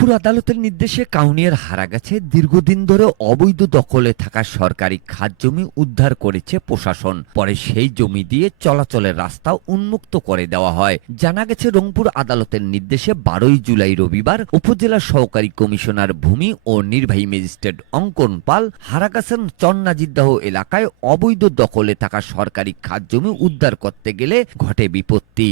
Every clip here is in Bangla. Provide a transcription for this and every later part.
রংপুর আদালতের নির্দেশে কাউনিয়ার হারাগাছে দীর্ঘদিন ধরে অবৈধ দখলে থাকা সরকারি খাস জমি উদ্ধার করেছে প্রশাসন। পরে সেই জমি দিয়ে চলাচলের রাস্তা উন্মুক্ত করে দেওয়া হয়। জানা গেছে, রংপুর আদালতের নির্দেশে 12 জুলাই রবিবার উপজেলা সহকারী কমিশনার ভূমি ও নির্বাহী ম্যাজিস্ট্রেট অঙ্কন পাল হারাগাছেন চন্নাজিদ্দাহ এলাকায় অবৈধ দখলে থাকা সরকারি খাস জমি উদ্ধার করতে গেলে ঘটে বিপত্তি।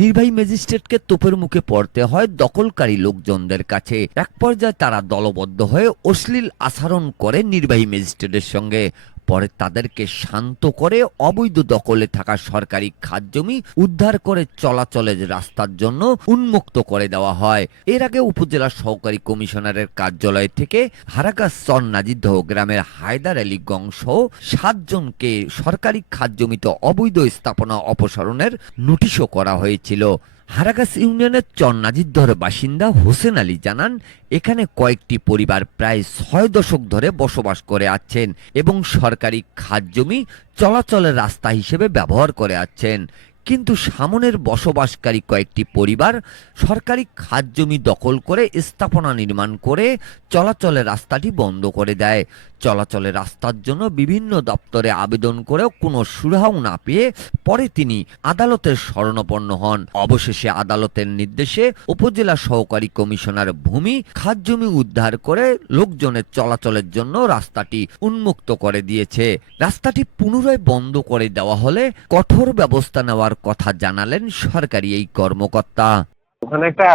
নির্বাহী ম্যাজিস্ট্রেটকে তোপের মুখে পড়তে হয় দখলকারী লোকজনদের কাছে। এক পর্যায়ে তারা দলবদ্ধ হয়ে অশ্লীল আচরণ করে নির্বাহী ম্যাজিস্ট্রেটের সঙ্গে। পরে তাদেরকে শান্ত করে অবৈধ দখলে থাকা সরকারি খাস জমি উদ্ধার করে চলাচলের রাস্তার জন্য উন্মুক্ত করে দেওয়া হয়। এর আগে উপজেলা সহকারী কমিশনারের কার্যালয় থেকে হারাগাছ চন্নাজিদ্দাহ গ্রামের হায়দার আলী গং সহ 7 জনকে সরকারি খাস জমিতে অবৈধ স্থাপনা অপসারণের নোটিশও করা হয়েছিল। হারাগাছ ইউনিয়নের চন্নাজিদ্দাহর বাসিন্দা হোসেন আলী জানান, এখানে কয়েকটি পরিবার প্রায় 6 দশক ধরে বসবাস করে আছেন এবং সরকারি খাস জমি চলাচলের রাস্তা হিসেবে ব্যবহার করে আছেন। কিন্তু সামনের বসবাসকারী কয়েকটি পরিবার সরকারি খাস জমি দখল করে স্থাপনা নির্মাণ করে চলাচলের রাস্তাটি বন্ধ করে দেয়। চলাচলের রাস্তার জন্য বিভিন্ন দপ্তরে আবেদন করেও কোনো সুরাহাও না পেয়ে পরে তিনি আদালতের শরণাপন্ন হন। অবশেষে আদালতের নির্দেশে উপজেলা সহকারী কমিশনার ভূমি খাস জমি উদ্ধার করে লোকজনের চলাচলের জন্য রাস্তাটি উন্মুক্ত করে দিয়েছে। রাস্তাটি পুনরায় বন্ধ করে দেওয়া হলে কঠোর ব্যবস্থা নেওয়ার কথা জানালেন সরকারি এই কর্মকর্তা। ওখানে একটা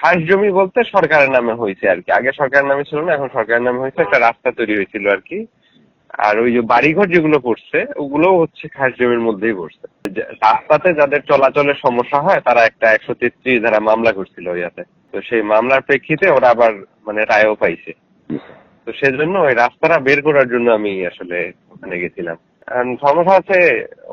খাস জমি বলতে সরকারের নামে হয়েছে আর কি। আগে সরকারের নামে ছিল না, এখন সরকারের নামে হয়েছে। একটা রাস্তা তৈরি হয়েছিল আর কি। আর ওই যে বাড়িঘর যেগুলো পড়ছে ওগুলো হচ্ছে খাস জমির মধ্যেই পড়ছে। রাস্তাতে যাদের চলাচলের সমস্যা হয় তারা একটা 133 ধারা মামলা করছিল ইয়াতে। তো সেই মামলার প্রেক্ষিতে ওরা আবার রায়ও পাইছে। তো সেজন্য ওই রাস্তাটা বের করার জন্য আমি আসলে ওখানে গেছিলাম। সমস্যা আছে,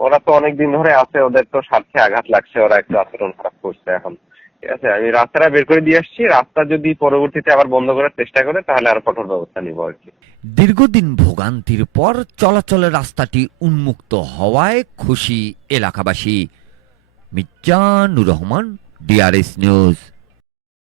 ওরা তো অনেকদিন ধরে আছে, ওদের তো স্বার্থে আঘাত লাগছে, ওরা একটু আচরণ খারাপ করছে এখন। ঠিক আছে, আমি রাস্তাটা বের করে দিয়ে আসছি। রাস্তা যদি পরবর্তীতে আবার বন্ধ করার চেষ্টা করে তাহলে আরো কঠোর ব্যবস্থা নিব আর কি। দীর্ঘদিন ভোগান্তির পর চলাচলের রাস্তাটি উন্মুক্ত হওয়ায় খুশি এলাকাবাসী। Mizanur Rahman, DRS news.